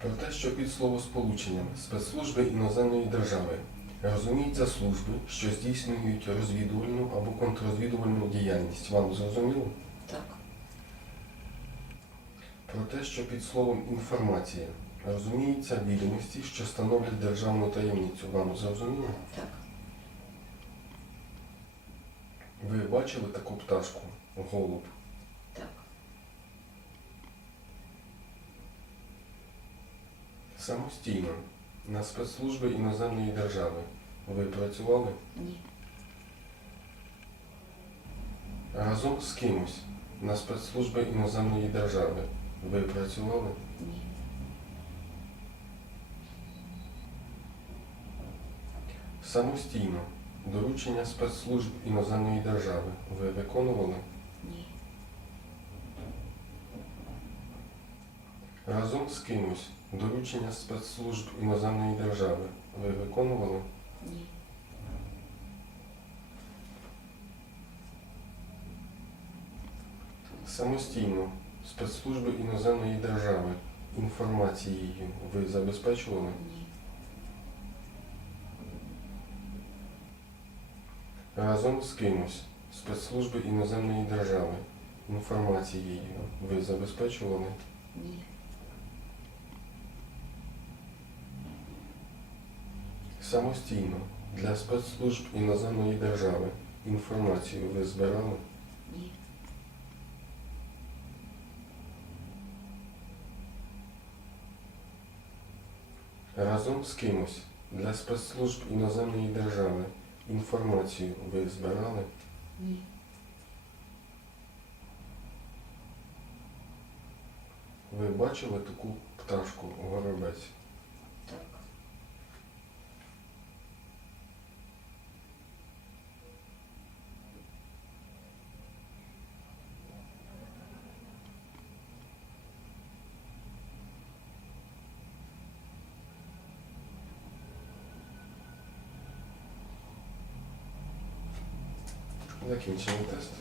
Про те, що під словосполученням спецслужби іноземної держави розуміються служби, що здійснюють розвідувальну або контррозвідувальну діяльність. Вам зрозуміло? Так. Про те, що під словом інформація розуміються відомості, що становлять державну таємницю. Вам зрозуміло? Так. Ви бачили таку пташку? Голуб. Так. Самостійно на спецслужби іноземної держави. Ви працювали? Ні. разом з кимось на спецслужби іноземної держави. Ви працювали? Ні. самостійно доручення спецслужб іноземної держави ви виконували Ні. Разом з кимось доручення спецслужб іноземної держави ви виконували Ні. самостійно спецслужби іноземної держави інформацією ви забезпечували Ні. разом з кимось спецслужби іноземної держави інформацією ви забезпечували Ні. Самостійно для спецслужб іноземної держави інформацію ви збирали Ні. разом з кимось для спецслужб іноземної держави інформацію ви збирали Ні. ви бачили таку пташку горобець закінчили тест